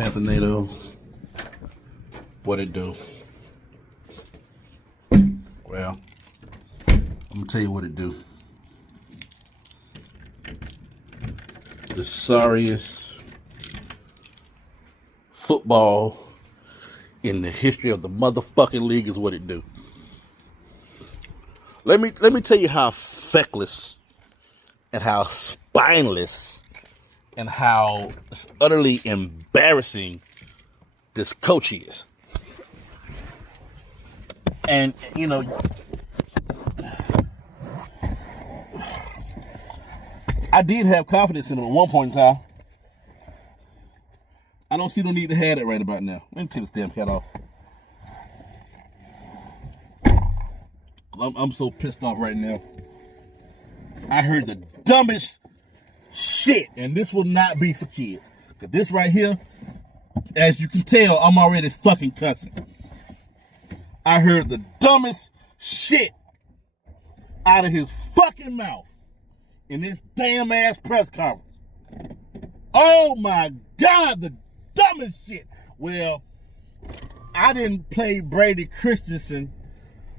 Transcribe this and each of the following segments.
Panther what it do? Well, I'm gonna tell you what it do. The sorriest football in the history of the motherfucking league is what it do. Let me tell you how feckless and how spineless and how utterly embarrassing this coach is. And, you know, I did have confidence in him at one point in time. I don't see no need to have it right about now. Let me take this damn cat off. I'm so pissed off right now. I heard the dumbest shit, and this will not be for kids. Cause this right here, as you can tell, I'm already fucking cussing. I heard the dumbest shit out of his fucking mouth in this damn ass press conference. Oh my God, the dumbest shit. Well, I didn't play Brady Christensen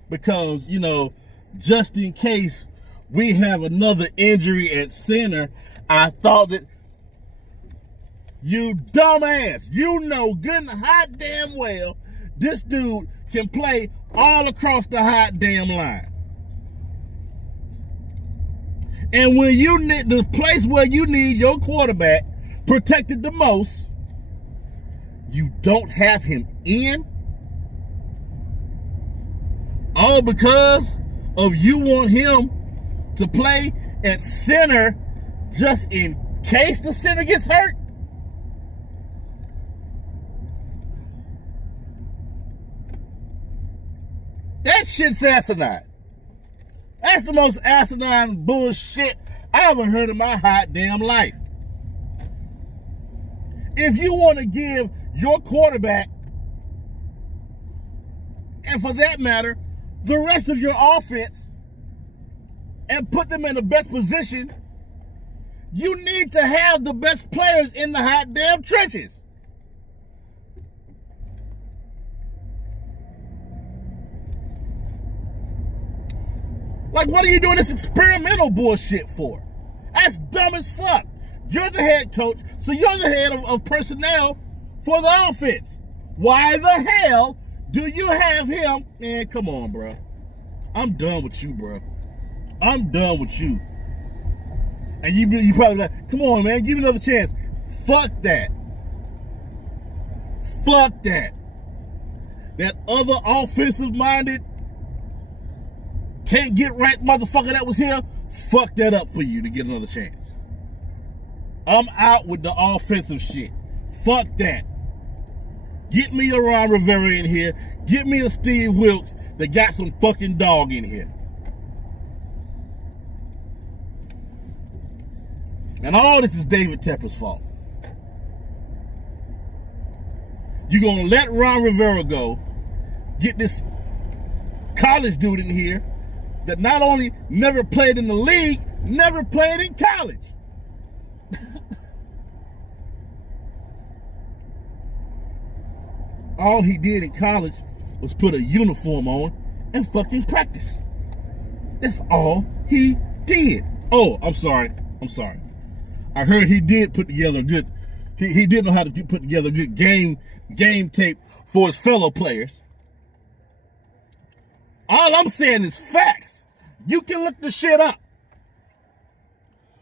because, you know, just in case we have another injury at center, I thought that, you dumbass, you know good and hot damn well this dude can play all across the hot damn line. And when you need the place where you need your quarterback protected the most, you don't have him in, all because of you want him to play at center just in case the center gets hurt. That shit's asinine. That's the most asinine bullshit I ever heard in my hot damn life. If you want to give your quarterback, and for that matter, the rest of your offense, and put them in the best position, you need to have the best players in the hot damn trenches. Like, what are you doing this experimental bullshit for? That's dumb as fuck. You're the head coach, so you're the head of personnel for the offense. Why the hell do you have him? Man, come on, bro. I'm done with you, bro. I'm done with you. And you probably like, come on, man, give me another chance. Fuck that. Fuck that. That other offensive-minded, can't get right motherfucker that was here, fuck that up for you to get another chance. I'm out with the offensive shit. Fuck that. Get me a Ron Rivera in here. Get me a Steve Wilkes that got some fucking dog in here. And all this is David Tepper's fault. You're going to let Ron Rivera go, get this college dude in here that not only never played in the league, never played in college. All he did in college was put a uniform on and fucking practice. That's all he did. Oh, I'm sorry. I heard he did put together a good, he did know how to put together a good game tape for his fellow players. All I'm saying is facts. You can look the shit up.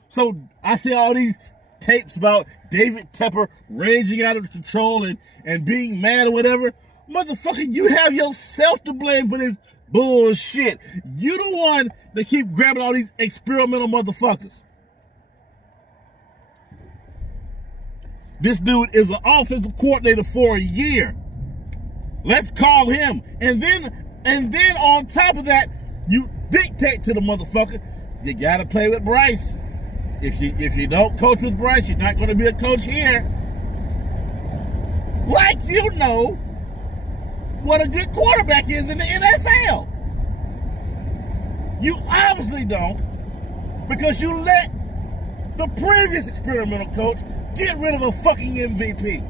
So I see all these tapes about David Tepper raging out of control and being mad or whatever. Motherfucker, you have yourself to blame for this bullshit. You the one that keep grabbing all these experimental motherfuckers. This dude is an offensive coordinator for a year. Let's call him. And then on top of that, you dictate to the motherfucker, you gotta play with Bryce. If you don't coach with Bryce, you're not gonna be a coach here. Like you know what a good quarterback is in the NFL. You obviously don't, because you let the previous experimental coach get rid of a fucking MVP.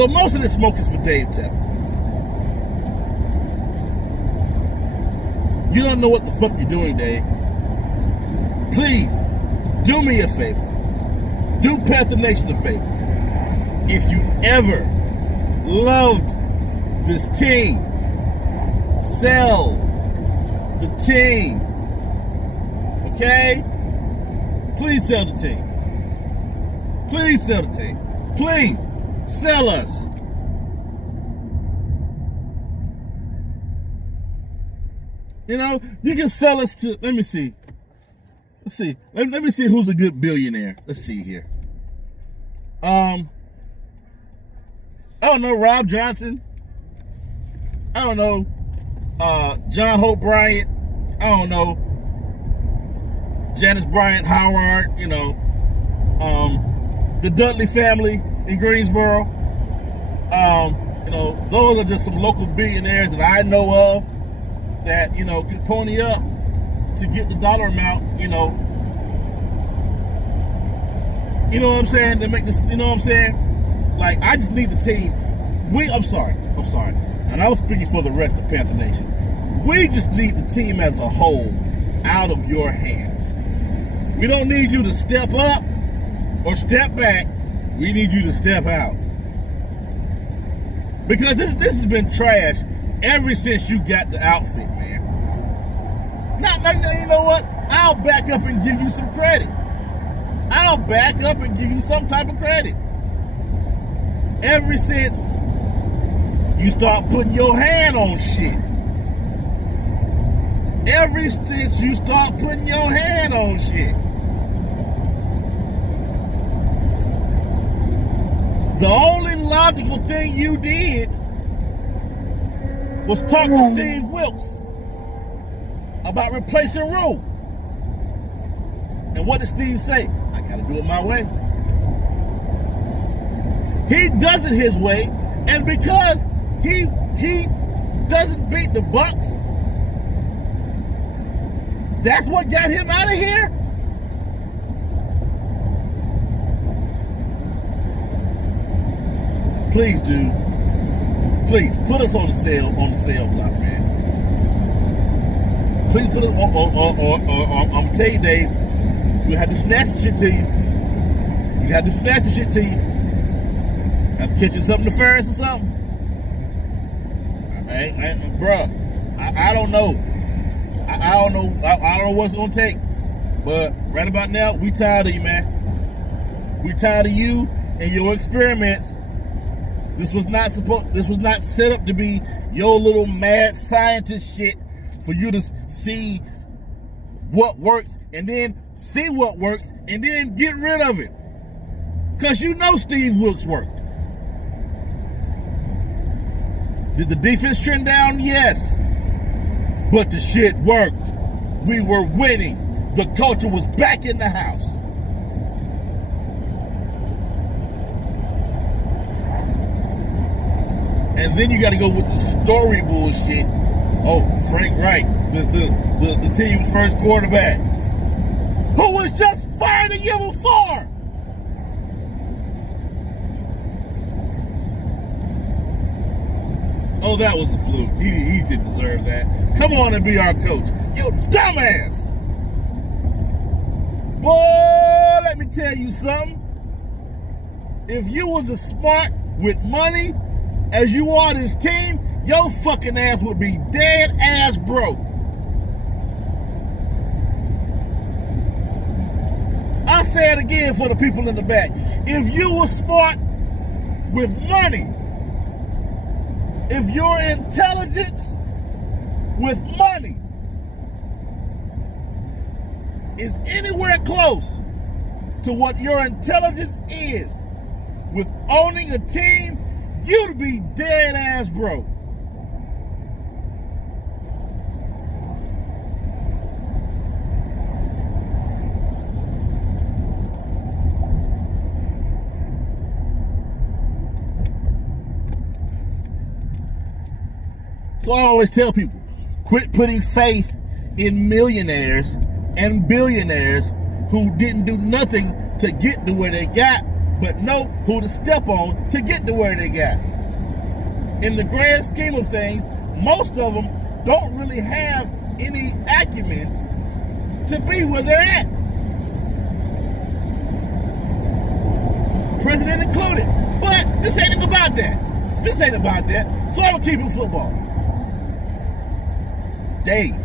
So most of the smoke is for Dave Tepper. You don't know what the fuck you're doing, Dave. Please, do me a favor. Do Panther Nation a favor. If you ever loved this team, sell the team. Okay? Please sell the team. Please sell the team. Please sell us. You know, you can sell us to, let me see. Let's see. Let me see who's a good billionaire. Let's see here. I don't know, Rob Johnson. I don't know, John Hope Bryant. I don't know, Janice Bryant Howard, you know, the Dudley family in Greensboro. You know, those are just some local billionaires that I know of that, you know, could pony up to get the dollar amount, you know. You know what I'm saying? To make this, you know what I'm saying? Like, I just need the team. I'm sorry. And I was speaking for the rest of Panther Nation. We just need the team as a whole out of your hands. We don't need you to step up or step back. We need you to step out. Because this has been trash ever since you got the outfit, man. Now, you know what? I'll back up and give you some credit. I'll back up and give you some type of credit. Ever since you start putting your hand on shit. Ever since you start putting your hand on shit. The only logical thing you did was talk to Steve Wilkes about replacing Rule. And what did Steve say? I gotta do it my way. He does it his way, and because he doesn't beat the Bucks, that's what got him out of here? Please, dude. Please put us on the sale block, man. Please put us on. I'm tell you, Dave, we had to snatch the shit to you. We had to snatch the shit to you. Have to catch you something to first or something. Bruh, I don't know. I don't know. I don't know what's gonna take. But right about now, we tired of you, man. We tired of you and your experiments. This was not set up to be your little mad scientist shit for you to see what works and then see what works and then get rid of it. Cause you know Steve Wilkes worked. Did the defense trend down? Yes. But the shit worked. We were winning. The culture was back in the house. And then you got to go with the story bullshit. Oh, Frank Wright, the team's first quarterback, who was just fired a year before. Oh, that was a fluke. He didn't deserve that. Come on and be our coach. You dumbass. Boy, let me tell you something. If you was as smart with money as you are this team, your fucking ass would be dead ass broke. I say it again for the people in the back. If you were smart with money, if your intelligence with money is anywhere close to what your intelligence is with owning a team, you'd be dead ass broke. So I always tell people, quit putting faith in millionaires and billionaires who didn't do nothing to get to where they got but know who to step on to get to where they got. In the grand scheme of things, most of them don't really have any acumen to be where they're at. President included. But this ain't about that. This ain't about that. So I'm gonna keep it football. Dave,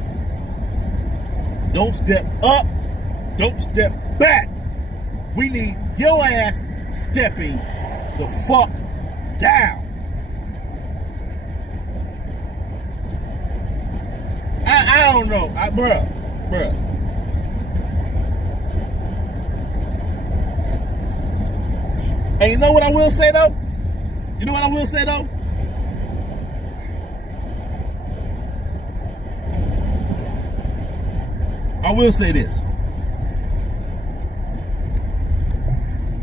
don't step up, don't step back. We need your ass stepping the fuck down. I don't know, bruh. And you know what I will say though? You know what I will say though? I will say this.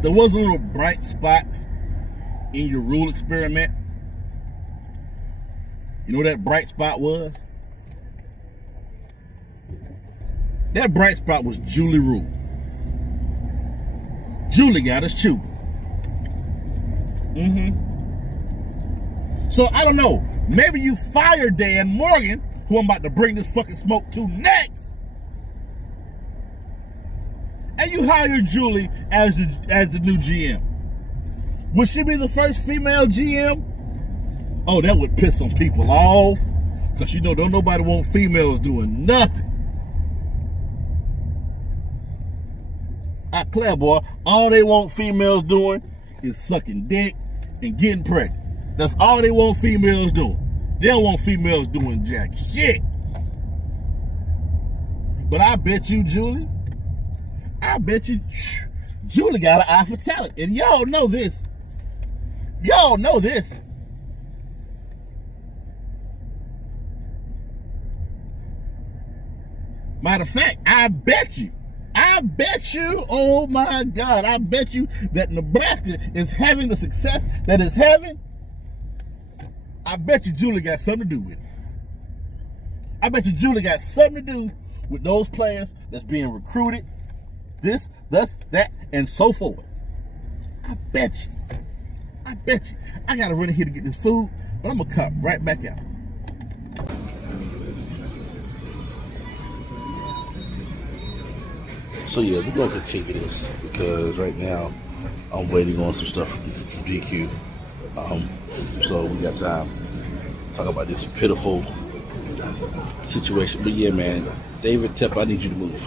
There was a little bright spot in your rule experiment. You know what that bright spot was? That bright spot was Julie Rule. Julie got us chewed. So I don't know. Maybe you fire Dan Morgan, who I'm about to bring this fucking smoke to next, and you hire Julie as the new GM. Would she be the first female GM? Oh, that would piss some people off, because you know don't nobody want females doing nothing. I declare, boy, all they want females doing is sucking dick and getting pregnant. That's all they want females doing. They don't want females doing jack shit. But I bet you, Julie, Julie got an eye for talent. And y'all know this. Y'all know this. Matter of fact, I bet you, oh my God, I bet you that Nebraska is having the success that it's having. I bet you Julie got something to do with it. I bet you Julie got something to do with those players that's being recruited, this, that, and so forth. I bet you. I gotta run in here to get this food, but I'm gonna come right back out. So yeah, we're gonna continue this because right now I'm waiting on some stuff from DQ. So we got time to talk about this pitiful situation. But yeah, man, David Tepper, I need you to move.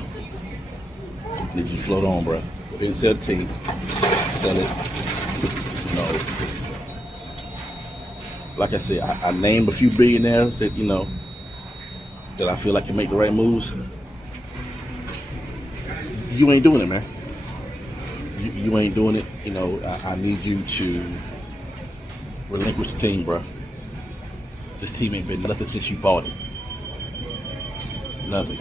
I need you to float on, bro. Go ahead and sell the team. Sell it. You know, like I said, I named a few billionaires that, you know, that I feel like can make the right moves. You ain't doing it, man. You ain't doing it. You know, I need you to relinquish the team, bro. This team ain't been nothing since you bought it. Nothing.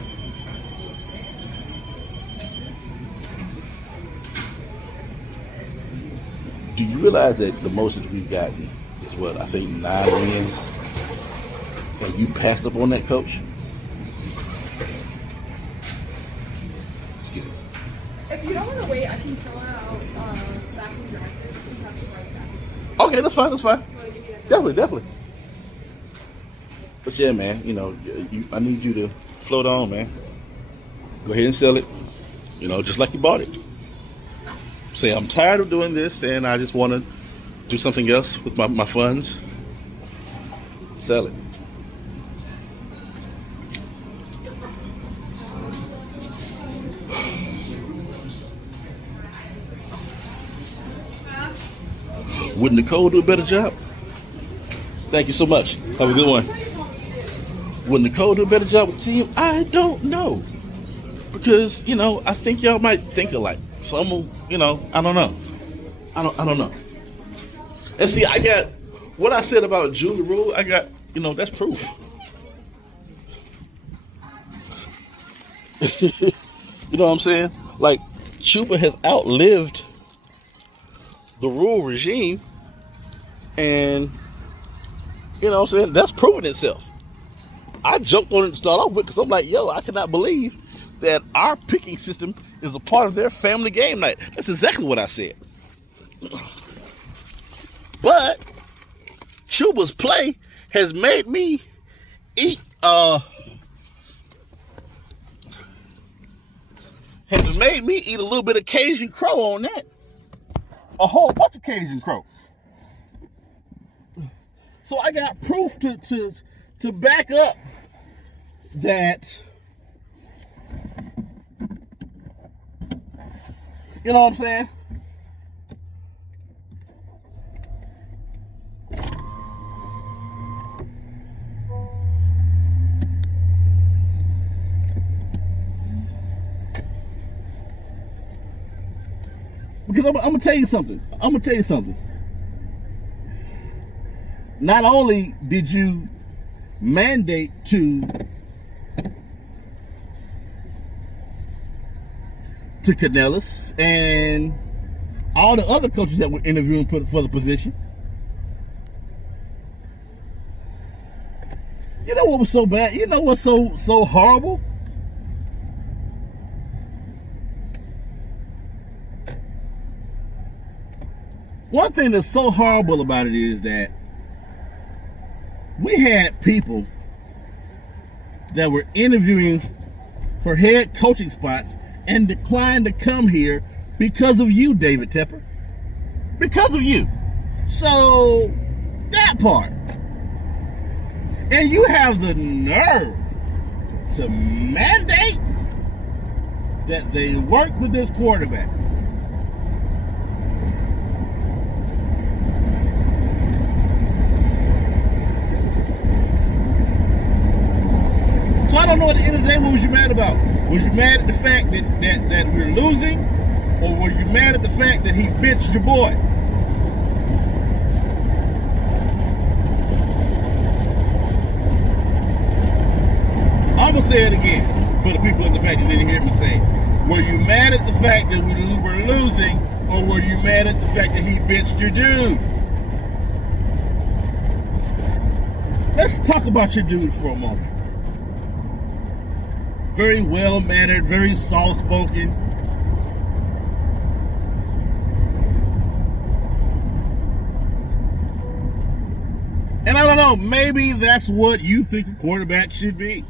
Do you realize that the most that we've gotten is what, I think 9 wins, and you passed up on that coach? Excuse me. If you don't want to wait, I can fill out back in directives and pass it right back. Okay, that's fine. Definitely. But yeah, man, you know, I need you to float on, man. Go ahead and sell it, you know, just like you bought it. Say, I'm tired of doing this and I just want to do something else with my funds. Sell it. Would Nicole do a better job? Thank you so much. Have a good one. Would Nicole do a better job with the team? I don't know. Because, you know, I think y'all might think alike. Some, you know, I don't know. I don't know. And see, I got what I said about Julie Rule. I got, you know, that's proof. You know what I'm saying? Like, Chuba has outlived the Rule regime, and you know what I'm saying? That's proven itself. I jumped on it to start off with because I'm like, yo, I cannot believe that our picking system is a part of their family game night. That's exactly what I said. But Chuba's play has made me eat a little bit of Cajun Crow on that. A whole bunch of Cajun Crow. So I got proof to back up that, you know what I'm saying? Because I'm gonna tell you something. Not only did you mandate to Canales and all the other coaches that were interviewing for the position, you know what was so bad? You know what's so horrible? One thing that's so horrible about it is that we had people that were interviewing for head coaching spots and declined to come here because of you, David Tepper. Because of you. So, that part. And you have the nerve to mandate that they work with this quarterback. So I don't know at the end of the day, what was you mad about? Was you mad at the fact that we're losing? Or were you mad at the fact that he bitched your boy? I'm going to say it again for the people in the back that didn't hear me say it. Were you mad at the fact that we were losing? Or were you mad at the fact that he bitched your dude? Let's talk about your dude for a moment. Very well-mannered, very soft-spoken. And I don't know, maybe that's what you think a quarterback should be.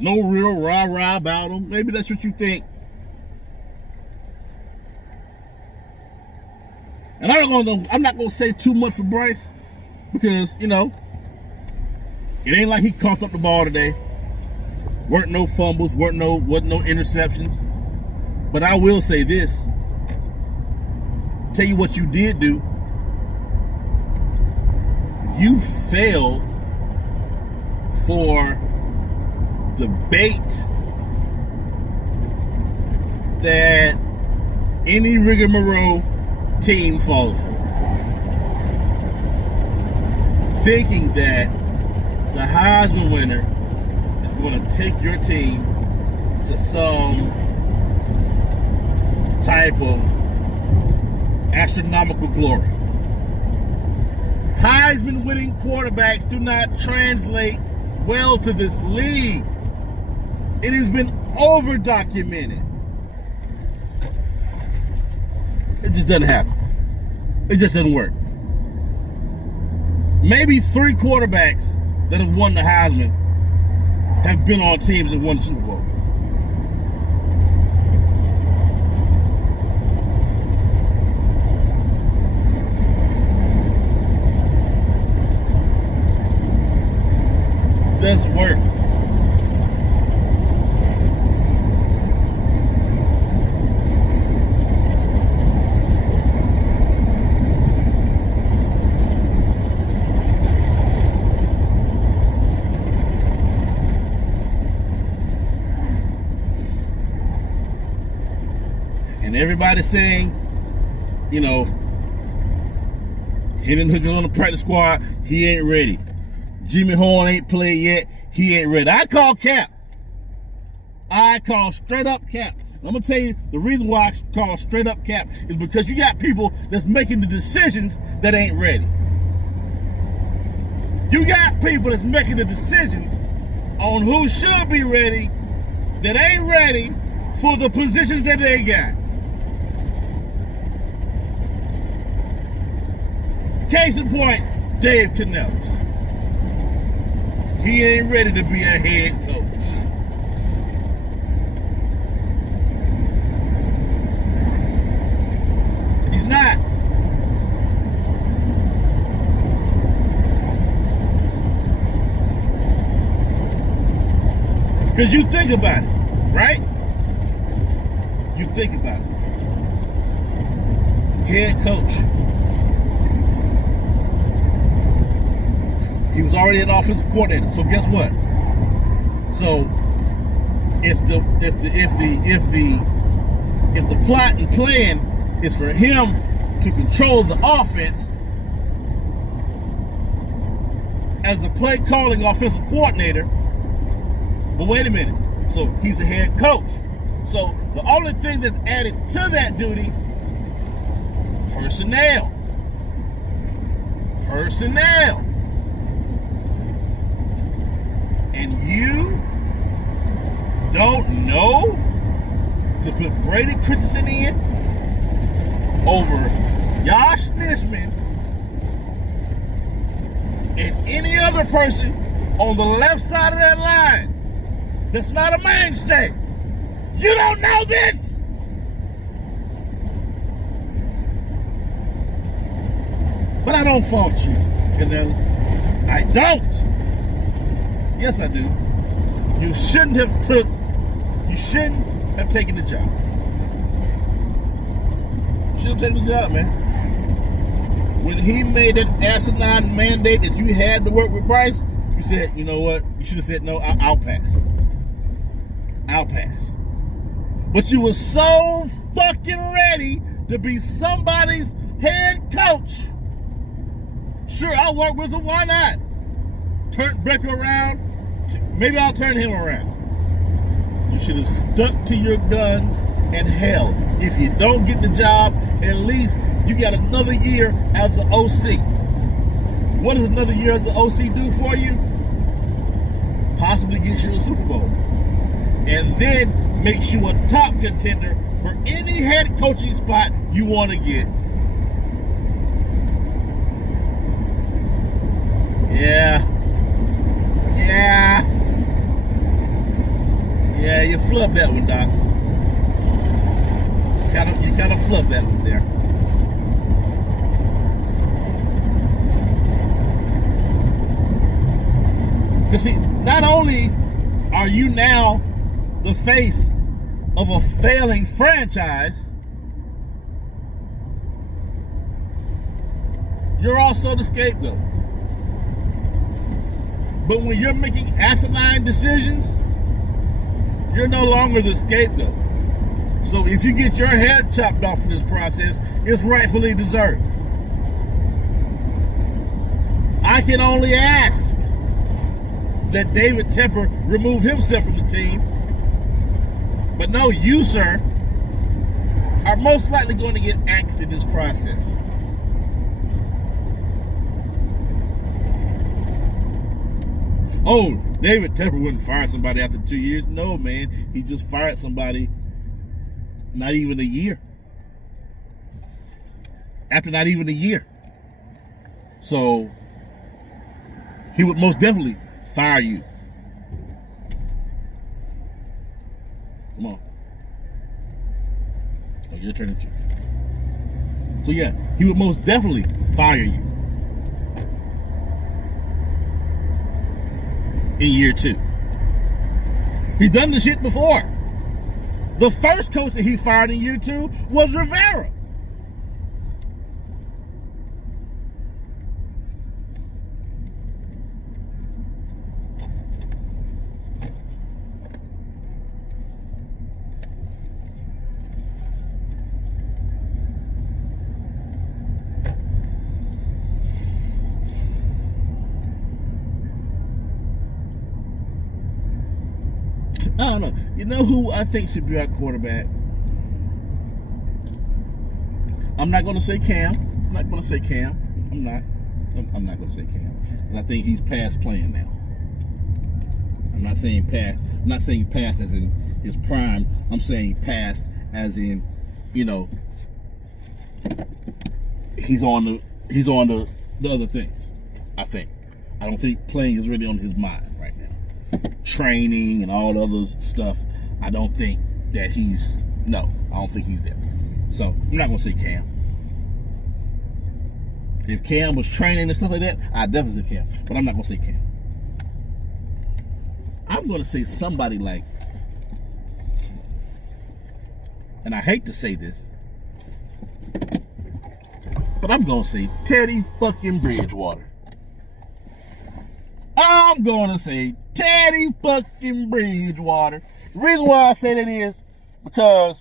No real rah-rah about him. Maybe that's what you think. And I'm not going to say too much for Bryce because, you know, it ain't like he coughed up the ball today. Weren't no fumbles, wasn't no interceptions. But I will say this. Tell you what you did do. You failed for the bait that any rigmarole team falls for. Thinking that the Heisman winner going to take your team to some type of astronomical glory. Heisman winning quarterbacks do not translate well to this league. It has been over documented. It just doesn't happen. It just doesn't work. Maybe 3 quarterbacks that have won the Heisman have been on teams that won the Super Bowl. Doesn't work. And everybody's saying, you know, Hendon Hooker's on the practice squad, he ain't ready. Jimmy Horn ain't played yet, he ain't ready. I call cap. I call straight up cap. I'm going to tell you the reason why I call straight up cap is because you got people that's making the decisions that ain't ready. You got people that's making the decisions on who should be ready that ain't ready for the positions that they got. Case in point, Dave Canales. He ain't ready to be a head coach. He's not. Because you think about it, right? You think about it. Head coach. He was already an offensive coordinator. So guess what? So if the plot and plan is for him to control the offense as the play calling offensive coordinator, but wait a minute. So he's a head coach. So the only thing that's added to that duty, personnel. And you don't know to put Brady Christensen in over Josh Nishman and any other person on the left side of that line that's not a mainstay. You don't know this? But I don't fault you, Canales. I don't. Yes, I do. You shouldn't have taken the job. You shouldn't have taken the job, man. When he made that asinine mandate that you had to work with Bryce, you said, you know what? You should have said, no, I'll pass. I'll pass. But you were so fucking ready to be somebody's head coach. Sure, I'll work with him. Why not? Turn Becker around. Maybe I'll turn him around. You should have stuck to your guns, and hell, if you don't get the job, at least you got another year as an OC. What does another year as an OC do for you? Possibly gets you a Super Bowl. And then makes you a top contender for any head coaching spot you want to get. Yeah, you flubbed that one, Doc. You kind of flubbed that one there. You see, not only are you now the face of a failing franchise, you're also the scapegoat. But when you're making asinine decisions, you're no longer the scapegoat. So if you get your head chopped off in this process, it's rightfully deserved. I can only ask that David Tepper remove himself from the team. But no, you, sir, are most likely going to get axed in this process. Oh, David Tepper wouldn't fire somebody after 2 years. No, man. He just fired somebody not even a year. After not even a year. So, he would most definitely fire you. Come on. Oh, your turn to. So, yeah, he would most definitely fire you. In year 2. He's done this shit before. The first coach that he fired in year 2 was Rivera. I don't know. You know who I think should be our quarterback? I'm not going to say Cam. I'm not going to say Cam. I'm not going to say Cam. Because I think he's past playing now. I'm not saying past. I'm not saying past as in his prime. I'm saying past as in, you know, he's on the the other things. I think. I don't think playing is really on his mind right now. Training and all the other stuff. I don't think that he's. No, I don't think he's there. So I'm not gonna say Cam. If Cam was training and stuff like that, I'd definitely say Cam. But I'm not gonna say Cam. I'm gonna say somebody like, and I hate to say this, but I'm gonna say Teddy fucking Bridgewater. I'm gonna say Teddy fucking Bridgewater. The reason why I say that is because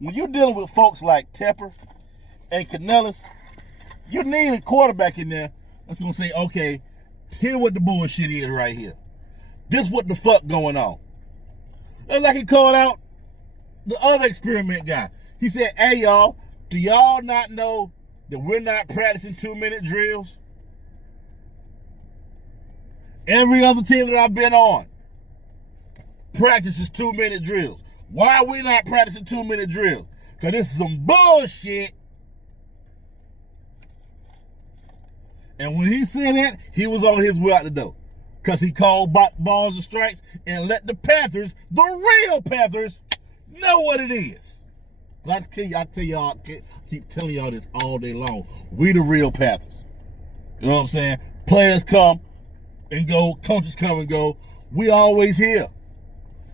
when you're dealing with folks like Tepper and Canales, you need a quarterback in there that's gonna say, okay, here's what the bullshit is right here. This what the fuck going on. It's like he called out the other experiment guy. He said, hey y'all, do y'all not know that we're not practicing 2-minute drills? Every other team that I've been on practices 2-minute drills. Why are we not practicing 2-minute drills? Because this is some bullshit. And when he said that, he was on his way out the door. Because he called balls and strikes and let the Panthers, the real Panthers, know what it is. I tell y'all, I keep telling y'all this all day long. We the real Panthers. You know what I'm saying? Players come and go, coaches come and go. We always here.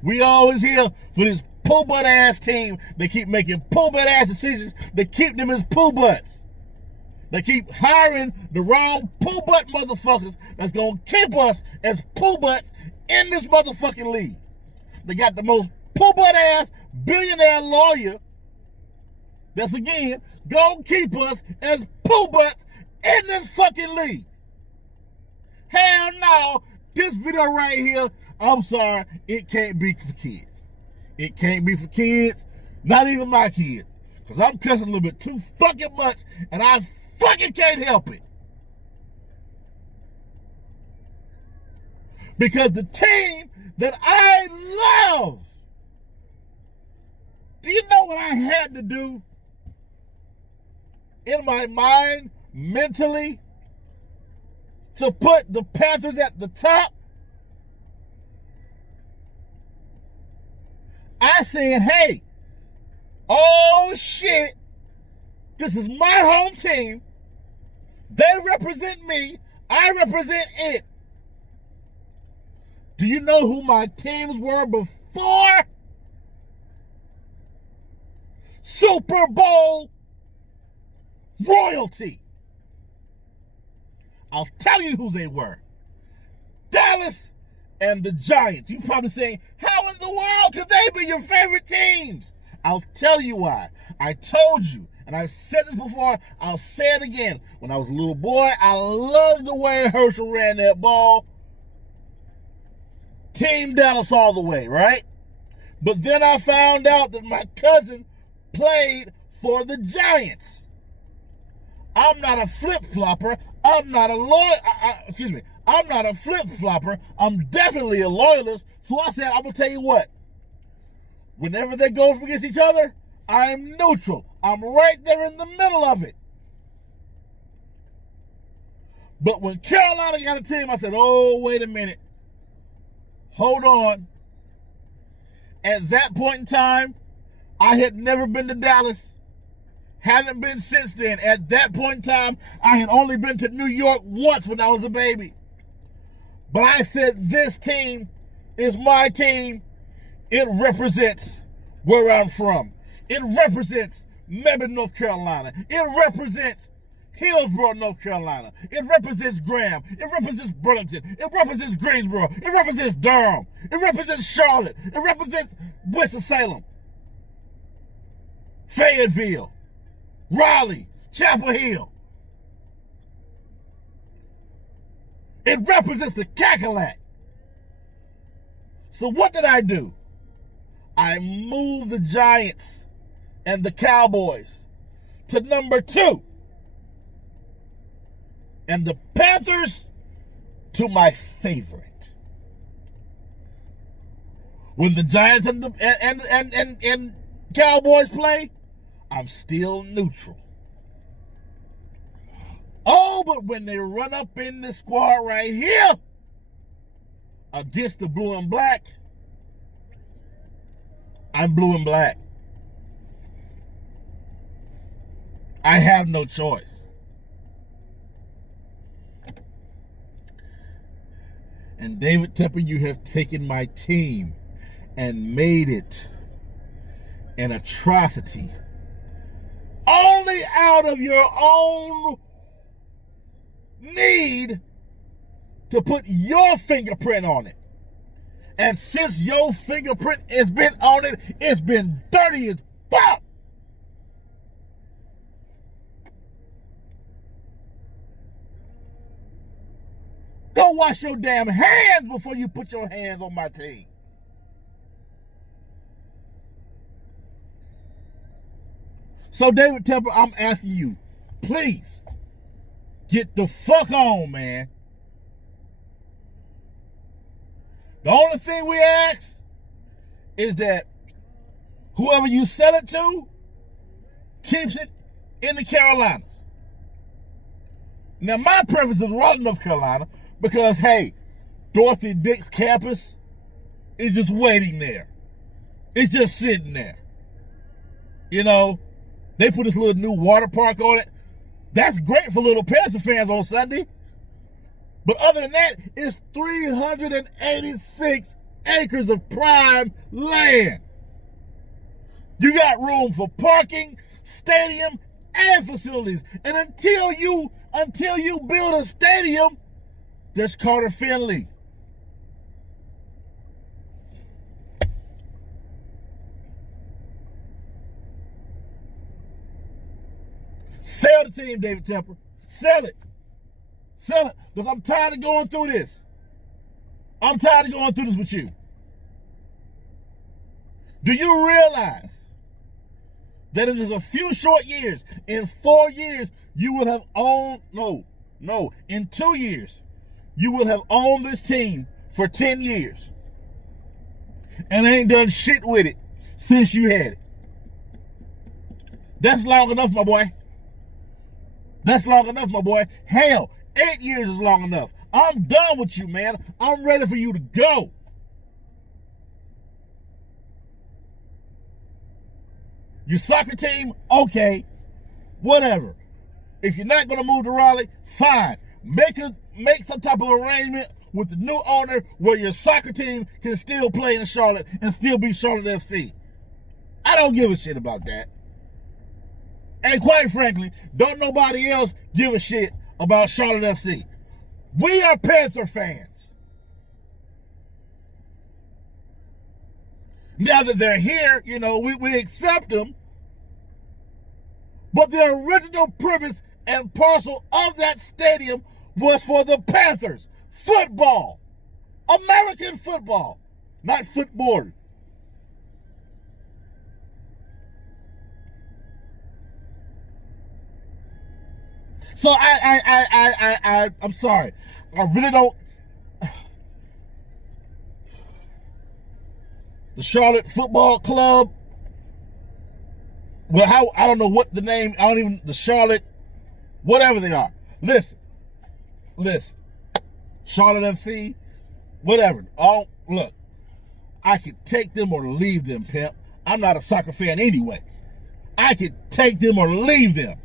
We always here for this poo butt ass team. They keep making poo butt ass decisions. They keep them as poo butts. They keep hiring the wrong poo butt motherfuckers that's gonna keep us as poo butts in this motherfucking league. They got the most poo butt ass billionaire lawyer that's again gonna keep us as poo butts in this fucking league. Hell no, this video right here, I'm sorry, it can't be for kids. It can't be for kids, not even my kids. Because I'm cussing a little bit too fucking much and I fucking can't help it. Because the team that I love, do you know what I had to do in my mind, mentally, to put the Panthers at the top? I said, hey, oh shit, this is my home team. They represent me. I represent it. Do you know who my teams were before? Super Bowl royalty. I'll tell you who they were. Dallas and the Giants. You're probably saying, how in the world could they be your favorite teams? I'll tell you why. I told you, and I've said this before, I'll say it again. When I was a little boy, I loved the way Herschel ran that ball. Team Dallas all the way, right? But then I found out that my cousin played for the Giants. I'm not a flip-flopper. I'm not a I'm not a flip-flopper. I'm definitely a loyalist. So I said, I'm going to tell you what. Whenever they go up against each other, I'm neutral. I'm right there in the middle of it. But when Carolina got a team, I said, oh, wait a minute. Hold on. At that point in time, I had never been to Dallas. Haven't been since then. At that point in time, I had only been to New York once when I was a baby. But I said, this team is my team. It represents where I'm from. It represents Mebane, North Carolina. It represents Hillsborough, North Carolina. It represents Graham. It represents Burlington. It represents Greensboro. It represents Durham. It represents Charlotte. It represents Winston-Salem, Fayetteville, Raleigh, Chapel Hill. It represents the Cackalack. So what did I do? I moved the Giants and the Cowboys to number 2. And the Panthers to my favorite. When the Giants and the and Cowboys play, I'm still neutral. Oh, but when they run up in the squad right here against the blue and black, I'm blue and black. I have no choice. And David Tepper, you have taken my team and made it an atrocity. Only out of your own need to put your fingerprint on it. And since your fingerprint has been on it, it's been dirty as fuck. Go wash your damn hands before you put your hands on my team. So, David Tepper, I'm asking you, please, get the fuck on, man. The only thing we ask is that whoever you sell it to keeps it in the Carolinas. Now, my preference is Raleigh, North Carolina, because, hey, Dorothy Dix campus is just waiting there. It's just sitting there. You know, they put this little new water park on it. That's great for little Panther fans on Sunday. But other than that, it's 386 acres of prime land. You got room for parking, stadium, and facilities. And until you build a stadium, there's Carter Finley. Sell the team, David Tepper. Sell it. Sell it. Because I'm tired of going through this. I'm tired of going through this with you. Do you realize that in just a few short years, in 4 years, you will have owned, in 2 years, you will have owned this team for 10 years and ain't done shit with it since you had it? That's long enough, my boy. That's long enough, my boy. Hell, 8 years is long enough. I'm done with you, man. I'm ready for you to go. Your soccer team, okay, whatever. If you're not gonna move to Raleigh, fine. Make some type of arrangement with the new owner where your soccer team can still play in Charlotte and still be Charlotte FC. I don't give a shit about that. And quite frankly, don't nobody else give a shit about Charlotte FC. We are Panther fans. Now that they're here, you know, we accept them. But the original premise and parcel of that stadium was for the Panthers. Football. American football. Not football. So I'm sorry. I really don't. The Charlotte Football Club. Well, I don't know what the name. The Charlotte, whatever they are. Listen. Charlotte FC, whatever. Look, I could take them or leave them, pimp. I'm not a soccer fan anyway. I could take them or leave them.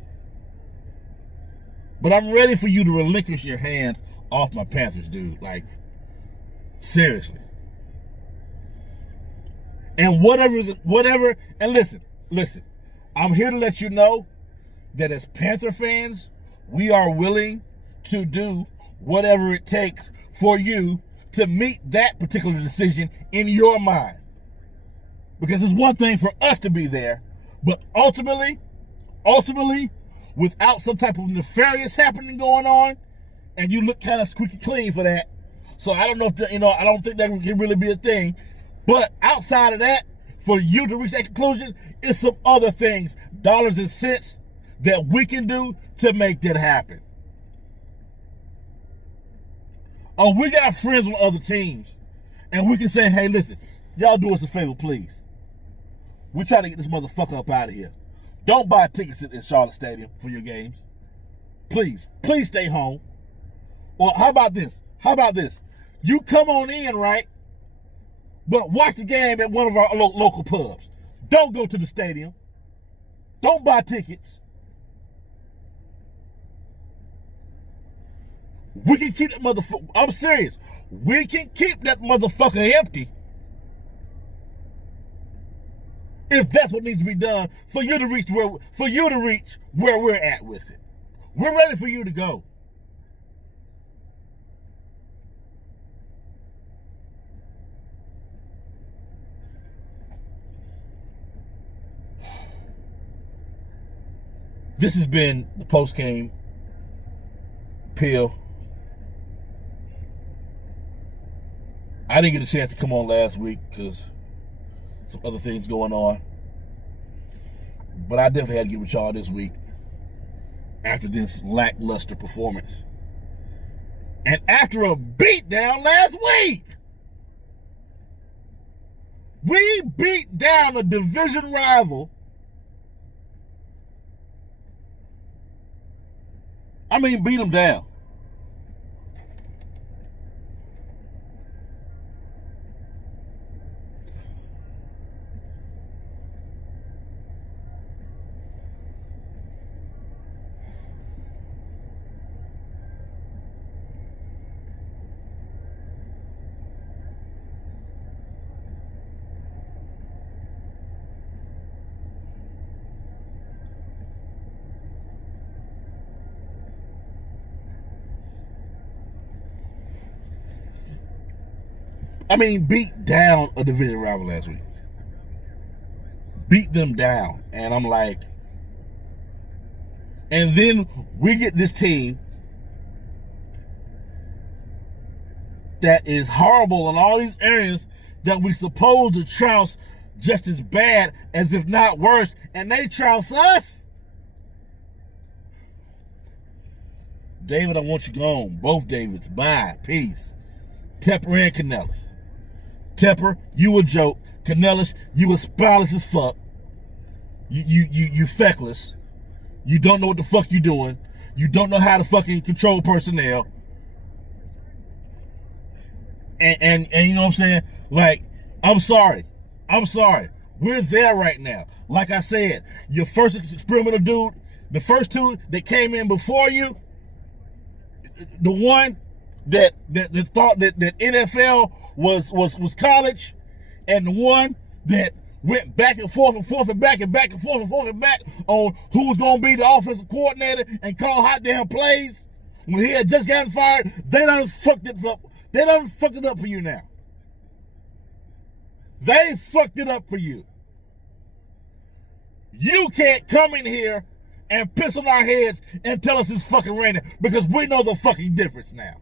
But I'm ready for you to relinquish your hands off my Panthers, dude. Like, seriously. And whatever, and listen. I'm here to let you know that as Panther fans, we are willing to do whatever it takes for you to meet that particular decision in your mind. Because it's one thing for us to be there, but ultimately, without some type of nefarious happening going on, and you look kind of squeaky clean for that. So I don't know if, I don't think that can really be a thing. But outside of that, for you to reach that conclusion, it's some other things, dollars and cents, that we can do to make that happen. Oh, we got friends on other teams, and we can say, hey, listen, y'all do us a favor, please. We try to get this motherfucker up out of here. Don't buy tickets at Charlotte Stadium for your games. Please stay home. Or how about this? You come on in, right? But watch the game at one of our local pubs. Don't go to the stadium. Don't buy tickets. We can keep that motherfucker. I'm serious. We can keep that motherfucker empty if that's what needs to be done for you to reach where we're at with it. We're ready for you to go. This has been the post-game pill. I didn't get a chance to come on last week because some other things going on. But I definitely had to get with y'all this week after this lackluster performance. And after a beatdown last week. We beat down a division rival. I mean, beat them down. I mean, beat down a division rival last week. Beat them down. And I'm like, and then we get this team that is horrible in all these areas that we supposed to trounce just as bad as if not worse, and they trounce us. David, I want you gone. Both Davids. Bye. Peace. Tepper and Canales. Tepper, you a joke. Canales, you a spineless as fuck. You feckless. You don't know what the fuck you doing. You don't know how to fucking control personnel. And you know what I'm saying? Like, I'm sorry. We're there right now. Like I said, your first experimental dude, the first two that came in before you, the one that thought that NFL was college, and the one that went back and forth and back on who was going to be the offensive coordinator and call hot damn plays when he had just gotten fired. They done fucked it up. They done fucked it up for you now. They fucked it up for you. You can't come in here and piss on our heads and tell us it's fucking raining because we know the fucking difference now.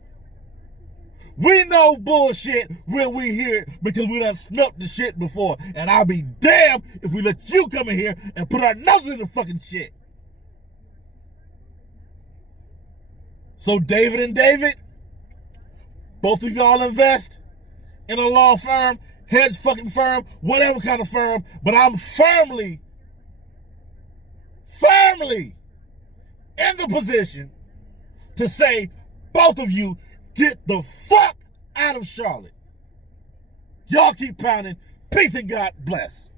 We know bullshit when we hear it because we done smelt the shit before. And I'll be damned if we let you come in here and put our noses in the fucking shit. So David and David, both of y'all invest in a law firm, hedge fucking firm, whatever kind of firm, but I'm firmly in the position to say both of you get the fuck out of Charlotte. Y'all keep pounding. Peace and God bless.